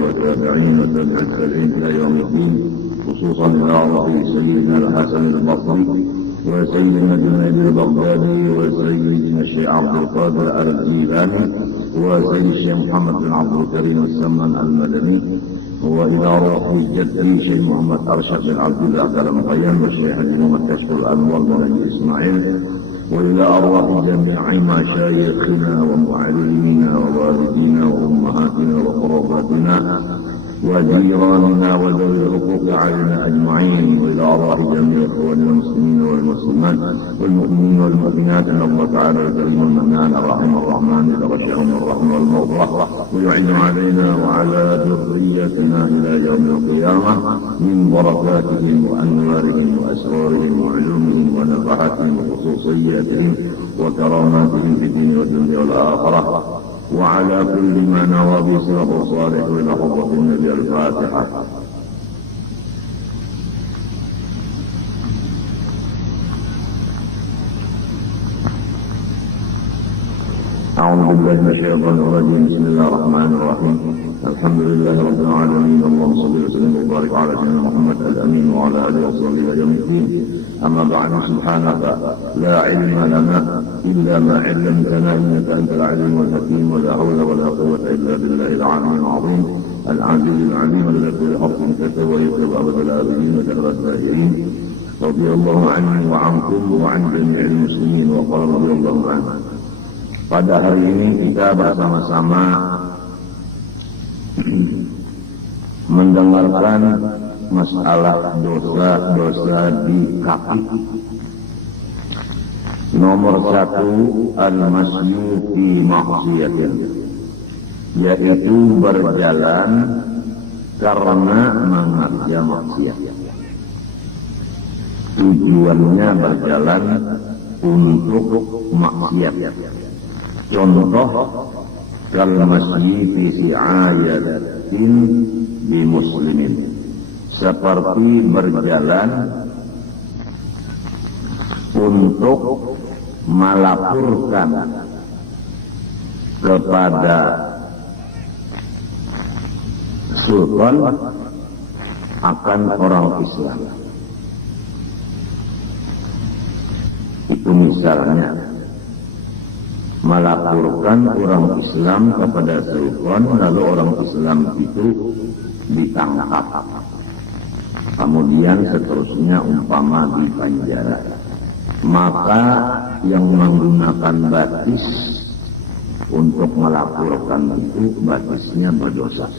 والتابعين وتابع التابعين إلى يوم الدين، خصوصا إلى رسول سيدنا الحسن البصري وسيدنا جنيد البغدادي وسيدنا الشيخ عبد القادر الجيلاني وسيد الشيخ محمد بن عبد الكريم السمن المدني، وإلى روح جدي شيخ محمد أرشد بن عبد الله كرم والشيخ محمد كشف الأنوار بن إسماعيل، وإلى أرواح جميع مشايخنا ومعلمينا ووالدينا وأمهاتنا وقراباتنا وجيراننا وذوي الحقوق علينا أجمعين، وإلى أرواح جميع إخواننا المسلمين والمسلمات والمؤمنين والمؤمنات، إن الله تعالى الكريم المنان الرحيم الرحمن يتغشاهم الرحمة والمغفرة ويعين علينا وعلى ذريتنا إلى يوم القيامة من بركاتهم وأنوارهم وأسرارهم وعلومهم ونفحاتهم وخصوصياتهم وكراماتهم في الدين والدنيا والآخرة، وعلى كل ما نوى بصلح صالح إلى حضرة النبي. الفاتحة. أعوذ بالله من الشيطان الرجيم. بسم الله الرحمن الرحيم. الحمد لله رب العالمين، اللهم صل وسلم وبارك على سيدنا محمد الأمين وعلى آله وصحبه إلى يوم الدين. أما بعد، سبحانك لا علم لنا إلا ما علمتنا إنك أنت العليم الحكيم، ولا حول ولا قوة إلا بالله العلي العظيم العزيز العليم الذي كل حرف كتب ويكتب أبد الآبدين وجل السائرين. رضي الله عني وعنكم وعن جميع المسلمين وقال رضي الله عنه. Pada hari ini kita bersama-sama mendengarkan masalah dosa-dosa di kaki. Nomor 1, al-masyu fi maksiatin, yaitu berjalan karena mengerja maksiat. Tujuannya berjalan untuk maksiat. Contoh, kal-masyi fi si'ayatin bi muslimin, seperti berjalan untuk melaporkan kepada sultan akan orang Islam. Itu misalnya melaporkan orang Islam kepada sultan, lalu orang Islam itu ditangkap, kemudian seterusnya umpama di penjara. Maka yang menggunakan batis untuk melaporkan itu batisnya berdosa.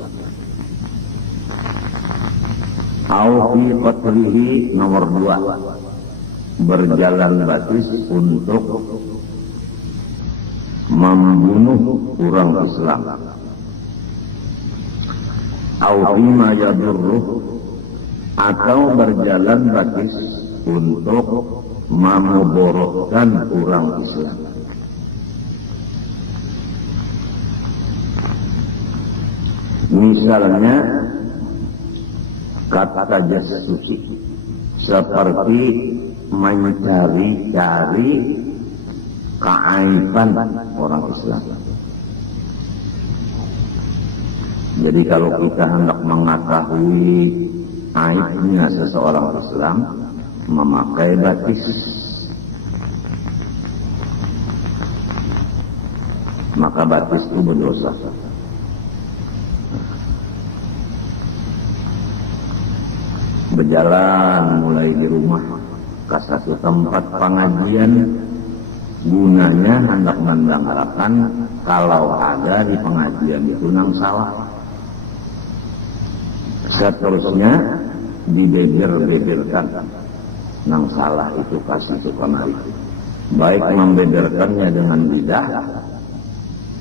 Au fi qatlihi, nomor 2, berjalan batis untuk membunuh orang Islam. Au bima yadurruh, atau berjalan batis untuk memudaratkan orang Islam. Misalnya kata jasusi, seperti mencari-cari keaiban orang Islam. Jadi kalau kita hendak mengetahui aibnya seseorang Islam, memakai batis, maka batis itu berdosa. Berjalan mulai di rumah ke satu tempat pengajian, gunanya hendak mendengarkan kalau ada di pengajian itu nang salah. Seterusnya dibeber-beberkan nang salah itu kasih itu kemari, baik membeberkannya dengan bidah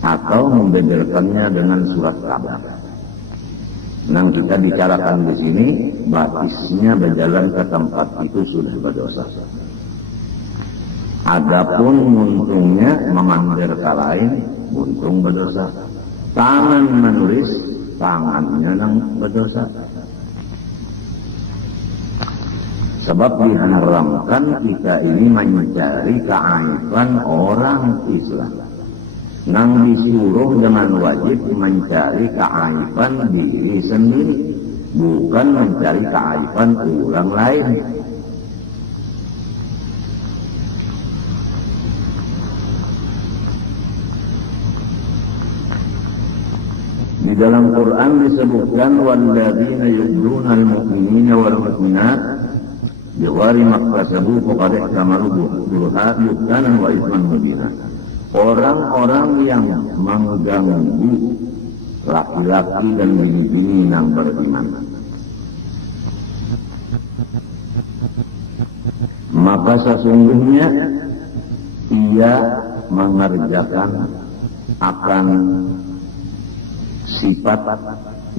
atau membeberkannya dengan surat kabar. Nang kita bicarakan di sini, batisnya berjalan ke tempat itu sudah berdosa. Adapun untungnya memanggil ke lain, untung berdosa. Tangan menulis, tangannya nang berdosa. Sebab diharamkan kita ini mencari keaiban orang Islam. Nang disuruh dengan wajib mencari keaiban diri sendiri, bukan mencari keaiban orang lain. Di dalam Quran disebutkan walladzina yu'duna al-mu'minina wal mu'minat bighayri maktasabu faqad ihtamalu buhtanan wa itsman mubina. Orang-orang yang mengganggu laki-laki dan bini-bini yang beriman, maka sesungguhnya ia mengerjakan akan sifat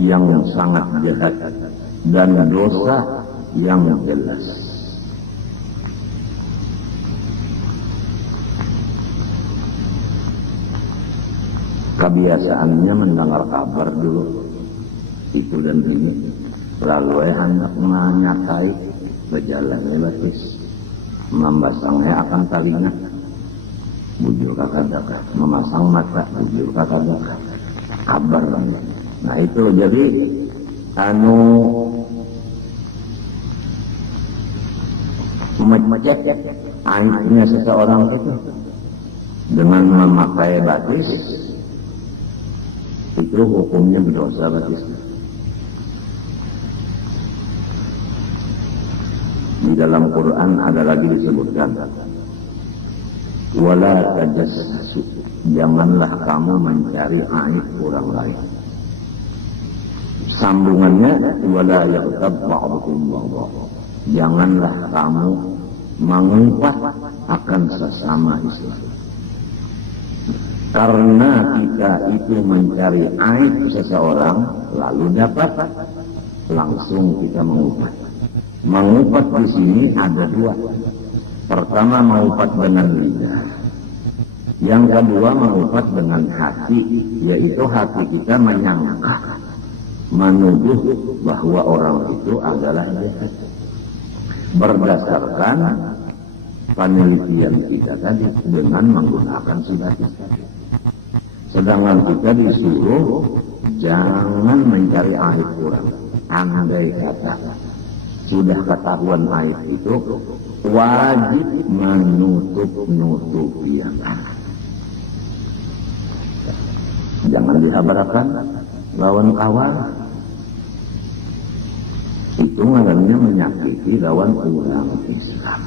yang sangat jahat dan dosa yang jelas. Kebiasaannya mendengar kabar dulu itu dan ini, lalu hendak menyatai berjalannya batis, membasangnya akan talinga, bujur kakak-kakak, memasang mata, bujur kakak-kakak, kabar. Nah itu jadi mecek aibnya seseorang itu dengan memakai batis, itu hukumnya berdosa batis. Di dalam Quran ada lagi disebutkan wala tajassasu, janganlah kamu mencari aib orang lain. Sambungannya wala yaghtab ba'dukum ba'dha, janganlah kamu mengumpat akan sesama Islam. Karena kita itu mencari aib seseorang lalu dapat, langsung kita mengumpat. Mengumpat di sini ada dua. Pertama mengumpat dengan lidah, yang kedua mengumpat dengan hati, yaitu hati kita menyangka, menuduh bahwa orang itu adalah jahat berdasarkan penelitian kita tadi dengan menggunakan sibatis. Sedangkan kita disuruh jangan mencari aib orang. Andai kata sudah ketahuan aib itu, wajib menutup-nutupi yang ada. Jangan dihabarkan lawan kawan. Itu ngarannya menyakiti lawan orang Islam.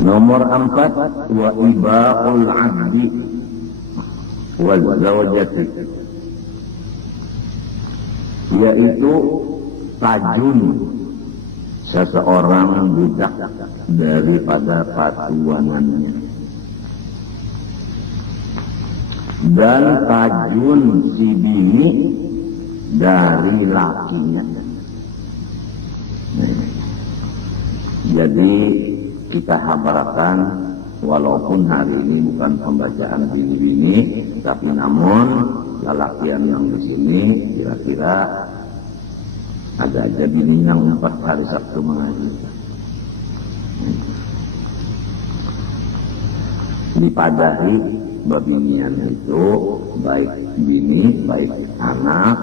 Nomor 4, wa ibaqul abdi wal zawjati, yaitu tajun seseorang budak daripada patuanannya, dan tajun si bini dari lakinya. Jadi kita habarkan, walaupun hari ini bukan pembacaan bini-bini, tapi namun lelakian yang di sini kira-kira ada aja bini yang 4 hari Sabtu mengaji. Dipadahi babinian itu, baik bini, baik anak,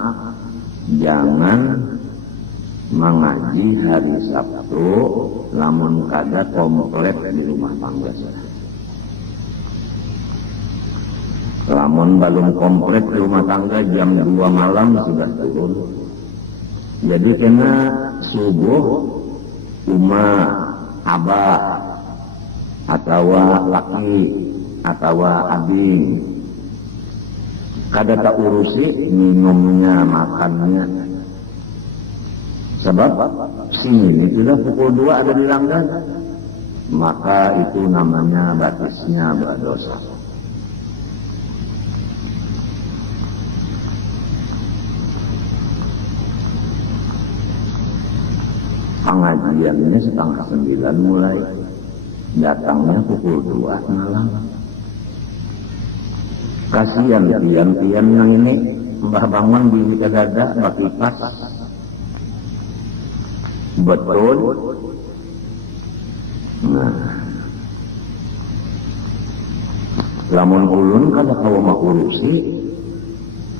jangan mengaji hari Sabtu lamun kada komplit di rumah tangga. Lamun belum komplit di rumah tangga jam 2 malam sudah turun. Jadi kena subuh uma abah atau laki atau abing kada tak urusi minumnya makannya. Sebab sini sudah pukul 2 ada di langgan, maka itu namanya batisnya berdosa. Pengajiannya 8:30 mulai, datangnya pukul 2 malam. Kasihan tian-tian yang ini mbah bangun di Widagada bakipas. Betul. Nah, lamun ulun kada kawa mah urusi,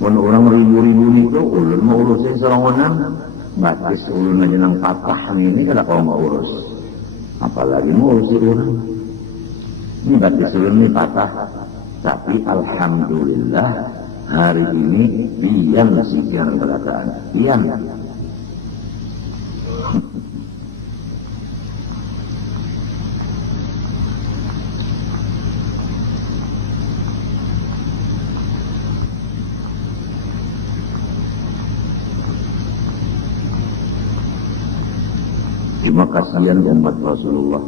mun orang ribu-ribu itu ulun mau urusin serongonan, batis ulun aja nang patah ini kada kawa mah urus, apalagi mau urusi orang. Ini batis ulun ini patah, tapi alhamdulillah hari ini pian sikian berataan, pian. Terima kasihan umat Rasulullah.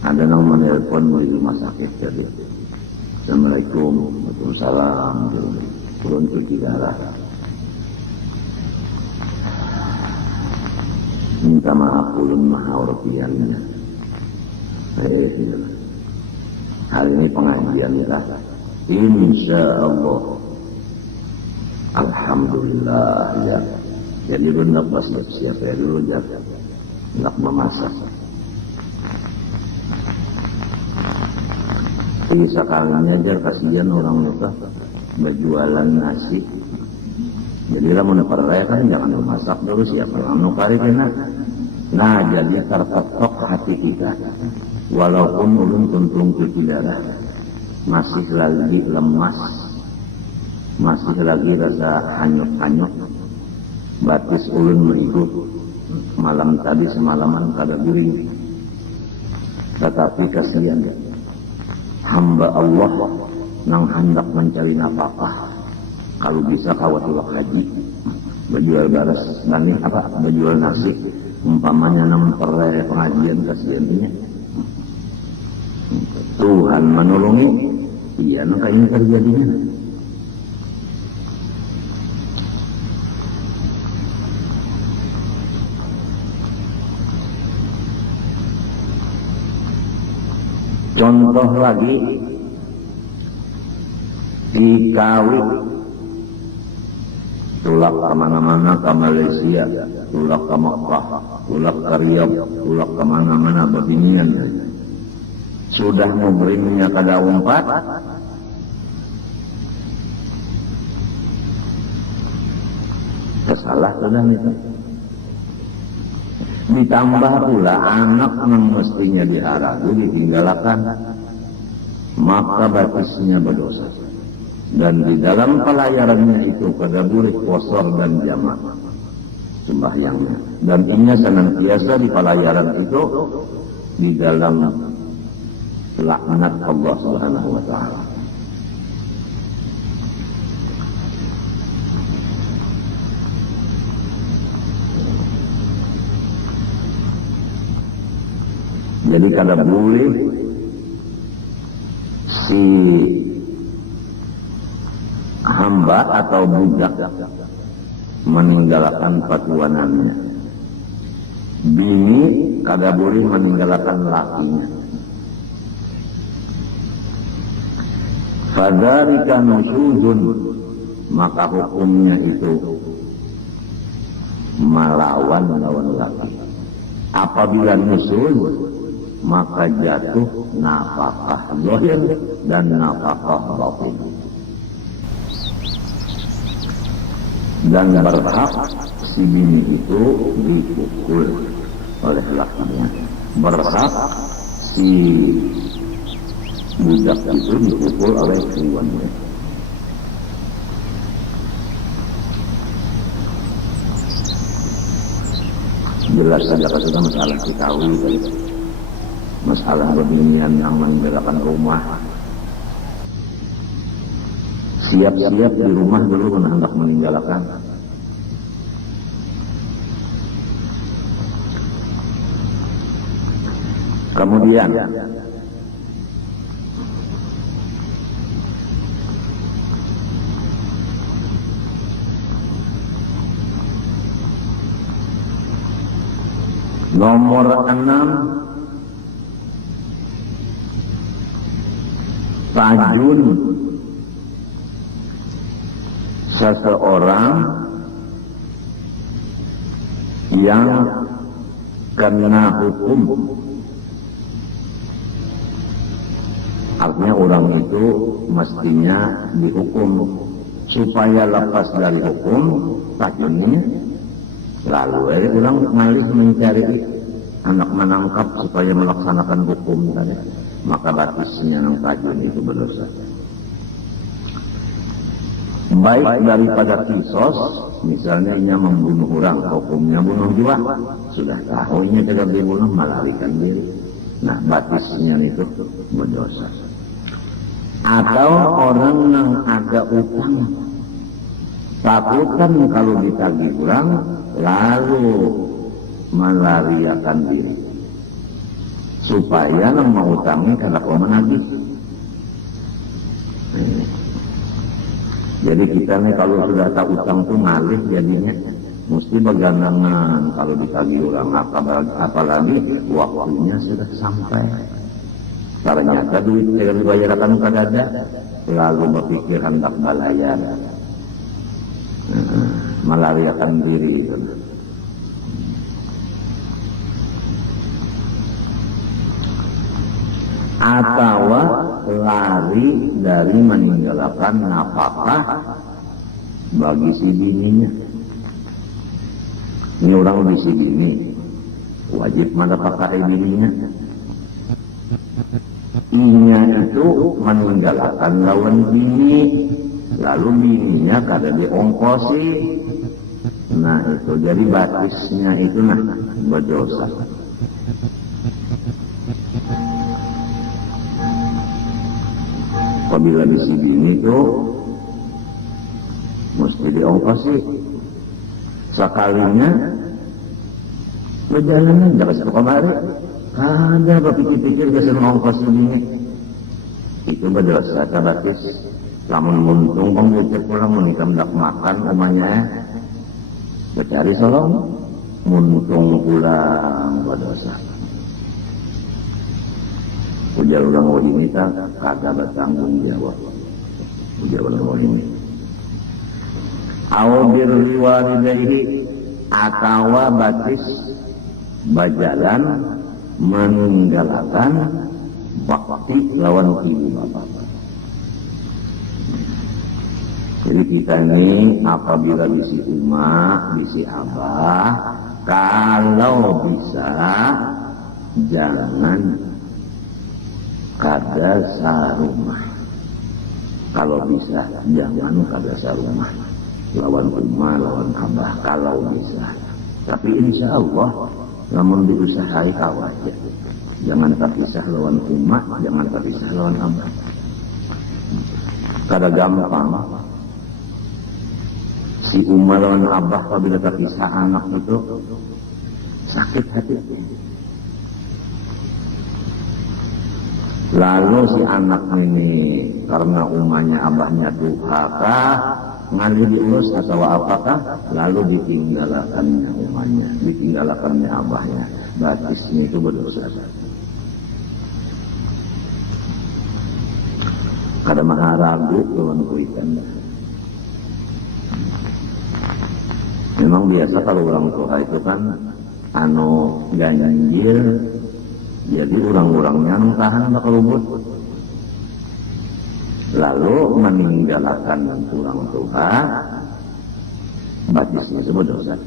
Ada yang menelpon di rumah sakit jadi. Assalamualaikum, Waalaikumsalam. Turun cuci darah. Minta maaf ulun maha rupiahnya. Hari ini pengajian kita. Insya Allah. Alhamdulillah ya. Jadi benar pas siap ya dulu jaga. Nak memasak. Jadi sekalinya aja kasihan orang lupa berjualan nasi. Jadi lah mau neperaya kan jangan memasak dulu siapa yang nukari kena. Nah jadi terketok hati kita. Walaupun ulun tuntung cuci darah masih lagi lemas, masih lagi rasa hanyut-hanyut. Batis ulun mengikut. Malam tadi semalaman kada guring, tetapi kasihan hamba Allah nang hendak mencari nafkah kalau bisa kawatulak haji berjual baras nani apa berjual nasi umpamanya nang peraya pengajian kasihannya Tuhan menolongi iya nang ini terjadinya. Contoh lagi di Kawi tulak kemana-mana ke Malaysia, tulak ke Makkah, tulak ke Riyadh, tulak kemana-mana beginian. Sudah memberinya kada umpat, kesalah sudah itu. Ditambah pula anak yang mestinya diharapkan ditinggalkan, maka batisnya berdosa. Dan di dalam pelayarannya itu pada boleh kosor dan jamak sembahyangnya. Dan ini senantiasa di pelayaran itu di dalam laknat Allah Subhanahu wa Ta'ala. Jadi kada boleh si hamba atau budak meninggalkan patuanannya. Bini kada boleh meninggalkan lakinya. Fadzalika nusyuzun, maka hukumnya itu melawan laki. Apabila nusyuz maka jatuh nafkah zahir dan nafkah batin. Dan berhak si bini itu dipukul oleh lakinya. Berhak si budak itu dipukul oleh tuannya. Jelas saja kita masalah kitawi masalah beginian yang meninggalkan rumah. Siap-siap di rumah dulu hendak meninggalkan. Kemudian nomor 6 tajun seseorang yang kena hukum, artinya orang itu mestinya dihukum supaya lepas dari hukum takdirnya, lalu orang ngalih mencari anak menangkap supaya melaksanakan hukum tadi, maka batisnya yang tajun itu berdosa. Baik daripada kisos, misalnya ia membunuh orang, hukumnya bunuh juga, sudah tahu ini tidak dibunuh, melarikan diri. Nah, batisnya itu berdosa. Atau orang yang ada utang, takutan kalau ditagih orang, lalu melariakan diri, supaya yang mau utangnya kada kau menagih. Jadi kita nih kalau sudah tahu utang tuh ngalih jadinya mesti begandangan kalau ditagih orang, apalagi waktunya sudah sampai. Ternyata duit yang dibayarkan kada ada, lalu berpikir hendak balayar, melariakan diri itu. Atau lari dari meninggalkan nafkah bagi si bininya. Ini orang di si bini wajib menafkahi bininya. Inya itu meninggalkan lawan bini, lalu bininya kada diongkosi. Nah itu jadi batisnya itu berdosa. Apabila di sini itu mesti diongkosi sekalinya perjalanan jangan satu kemari ada berpikir-pikir biasa mengongkosi ini itu berdosa tabatis. Lamun muntung pengucap pulang menikam dak makan umanya bercari solong muntung pulang berdosa. Ujar orang mau diminta, kagak bertanggung jawab. Ujar orang mau diminta. Aw birri walidayhi, atau batis bajalan meninggalkan bakti lawan ibu bapak. Jadi kita ini apabila bisi umat, bisi abah, kalau bisa jangan kada sarumah. Kalau bisa jangan kada sarumah. Lawan umah, lawan abah kalau bisa. Tapi insya Allah namun diusahai kawaja. Jangan terpisah lawan umah, jangan terpisah lawan abah. Kada gampang. Si umah lawan abah apabila terpisah anak itu sakit hati. Lalu si anak ini karena umahnya abahnya durhaka, ngalih diurus atau apakah, lalu ditinggalkannya umahnya, ditinggalkannya abahnya, batisnya itu berdosa. Kada maha ragu lawan kuitan. Memang biasa kalau orang tua itu kan ganjil. Jadi orang-orangnya tahan bakal lubut. Lalu meninggalkan orang tua, batisnya sebut dosa.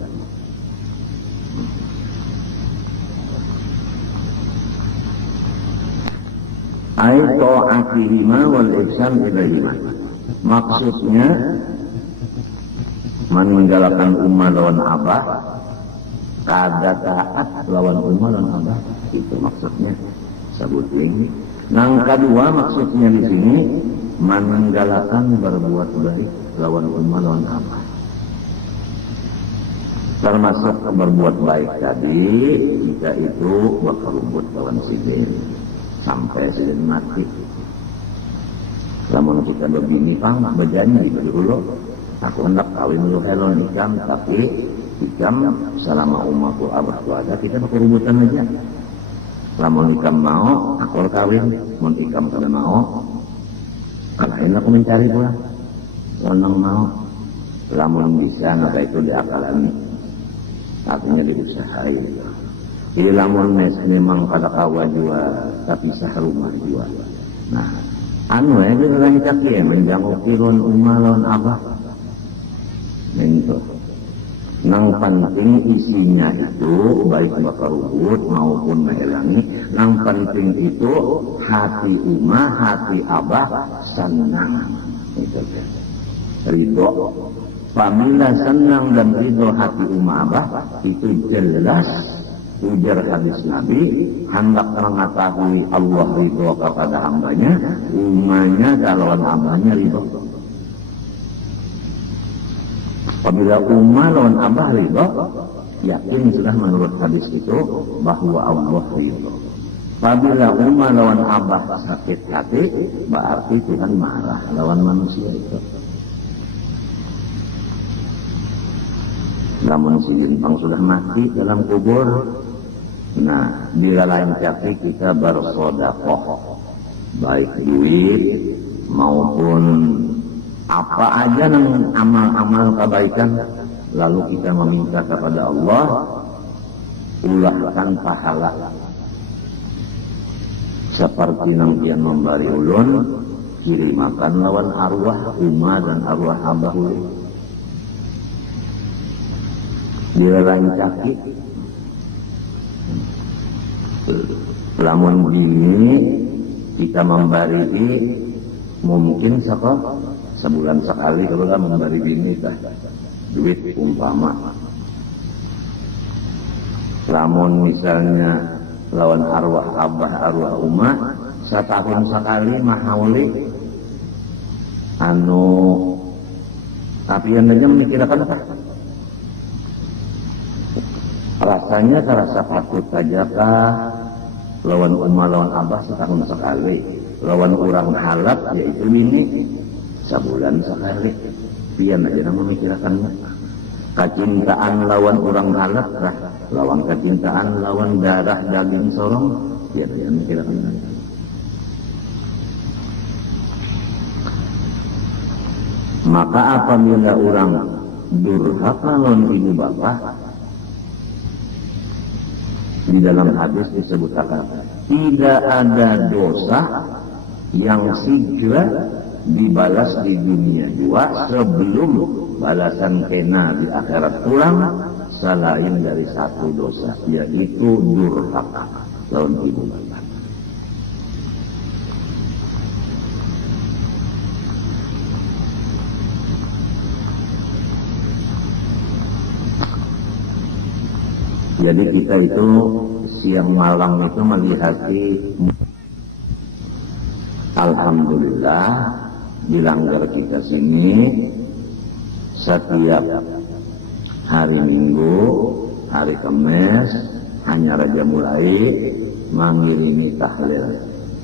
Ai ta'atihima wal ihsan ilaihima. Maksudnya meninggalkan umma lawan abah, kada taat lawan umma lawan abah. Itu maksudnya sabut ini. Yang kedua maksudnya di sini meninggalkan berbuat baik lawan umma lawan abah. Termasuk berbuat baik tadi jika itu berkerubut lawan sidin sampai sidin mati. Namun kita begini pang berjanji dulu aku hendak kawin dulu helon ikam, tapi ikam selama umatku abah tu ada kita berkerubutan aja. Lamun ikam mau, aku kawin. Mun ikam kada mau, kalahin aku mencari pula. Soalnya mau, lamun bisa maka itu diakalani, artinya diusahain. Jadi lamun memang kada kawa jua tapi sah rumah jua. Nah, anu ya kita lanjut ya menjangukirun umah lawan abah. Itu. Nang penting isinya itu baik bakar ruhut maupun mehelangi. Nang penting itu hati umah, hati abah senang. Itu kan. Ridho. Apabila senang dan ridho hati umah abah itu jelas ujar hadis Nabi hendak mengetahui Allah ridho kepada hambanya, umahnya calon hambanya ridho. Apabila umah lawan abah ridho, yakin sudah menurut hadis itu bahwa Allah ridho. Apabila umah lawan abah sakit hati, berarti Tuhan marah lawan manusia itu. Namun si Jimpang sudah mati dalam kubur, nah bila lain kali kita bersedekah, baik duit maupun apa aja yang amal-amal kebaikan, lalu kita meminta kepada Allah, ulahkan pahala. Seperti yang dia memberi ulun, kirimakan lawan arwah umah dan arwah abah ulun. Bila lain kaki, lamun ini kita memberi mungkin sebulan sekali kalau kan memberi bini dah duit umpama. Lamun misalnya lawan arwah abah arwah umah setahun sekali mahauli anu tapi yang aja memikirkan apa? Rasanya terasa patut saja kah lawan umah lawan abah setahun sekali, lawan orang halap yaitu bini sebulan sekali. Pian aja nama memikirkannya. Kecintaan lawan orang halap kah, lawan kecintaan lawan darah daging sorong, pian aja memikirkannya. Maka apabila orang durhaka lawan ibu bapak, di dalam hadis disebutkan tidak ada dosa yang segera dibalas di dunia juga sebelum balasan kena di akhirat pulang selain dari satu dosa, yaitu durhaka lawan ibu bapak. Jadi kita itu siang malam itu melihati, alhamdulillah di Langgar kita sini setiap hari Minggu, hari Kamis hanya Raja mulai mengirimi tahlil,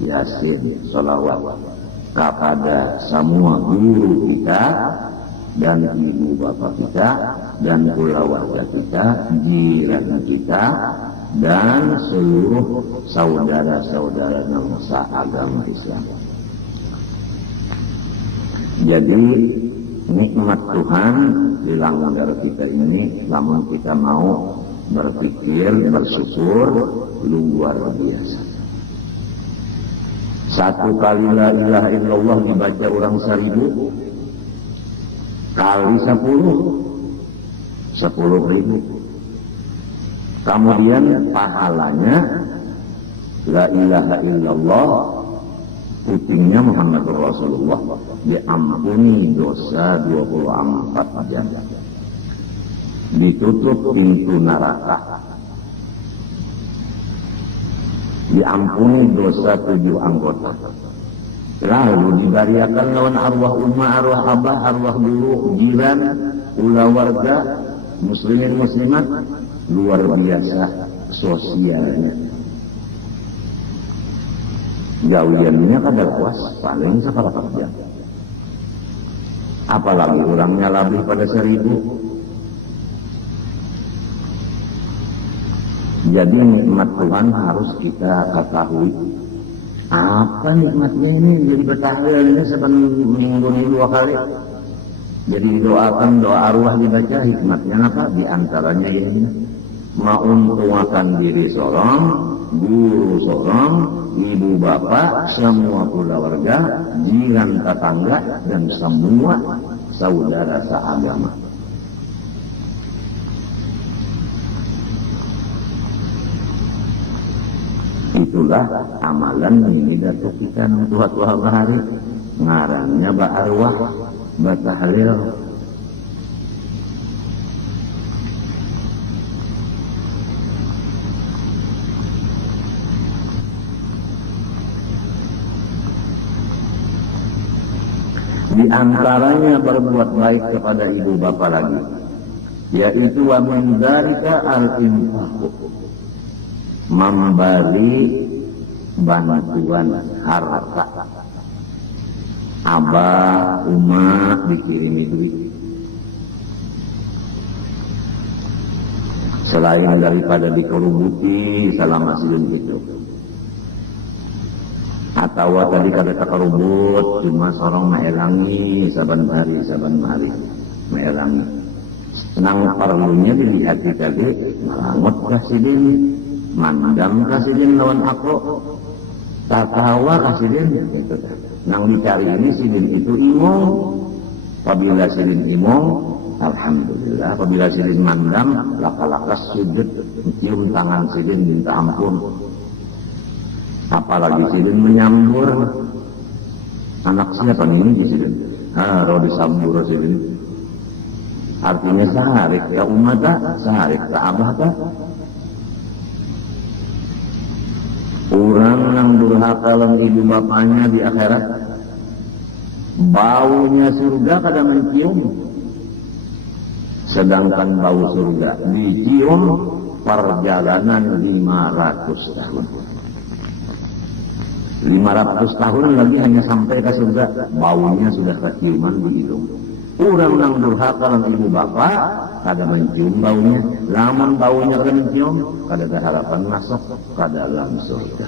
yasin, sholawat kepada semua guru kita dan ibu bapak kita dan keluarga kita, jiran kita dan seluruh saudara-saudara bangsa agama Islam. Jadi nikmat Tuhan di Langgar kita ini, namun kita mau berpikir, bersyukur luar biasa. Satu kali la ilaha illallah dibaca orang 1000 kali 10.000. Kemudian pahalanya la ilaha illallah putingnya Muhammad Rasulullah diampuni dosa 24 jam, ditutup pintu neraka, diampuni dosa 7 anggota, lalu dibariakan lawan arwah umma, arwah abah, arwah guru, jiran, keluarga, muslimin muslimat, luar biasa sosialnya. Jauhiannya kada kuas paling seberapa jam. Apalagi orangnya lebih pada 1000. Jadi nikmat Tuhan harus kita ketahui. Apa nikmatnya ini? Jadi bertahlil ini seminggu ini 2 kali. Jadi doakan doa arwah dibaca hikmatnya apa? Di antaranya ini mauntungakan diri seorang, guru seorang, ibu bapak, semua keluarga, jiran tetangga, dan semua saudara seagama. Itulah amalan ini datuk kita tua-tua bahari ngarannya ba'arwah batahlil. Di antaranya berbuat baik kepada ibu bapa lagi, yaitu wa min dzalika al-infaq, memberi bantuan harta. Abah, umat dikirimi duit. Selain daripada dikerubuti selama silun itu. Atau tadi kada takarubut cuma sorong maelangi saban hari maelangi. Senang perlunya dilihat tadi malangot kasidin, mandam kasidin lawan aku, tatawa kasidin gitu. Nang dicari ini sidin itu imong. Apabila sidin imong, alhamdulillah. Apabila sidin mandam, laka-lakas sujud, cium tangan sidin minta ampun. Apalagi sidin menyambur. Anak siapa ini di sidin? Roh disambur sidin. Artinya saharik ya umat, saharik ke abah tak. Orang yang durhaka lawan ibu bapaknya di akhirat, baunya surga kada mencium, sedangkan bau surga dicium perjalanan 500 tahun. 500 tahun lagi hanya sampai ke surga, baunya sudah keciuman di hidung. Orang yang durhaka lawan ibu bapak kada mencium baunya, lamun baunya kada mencium, kada ada harapan masuk ke dalam surga.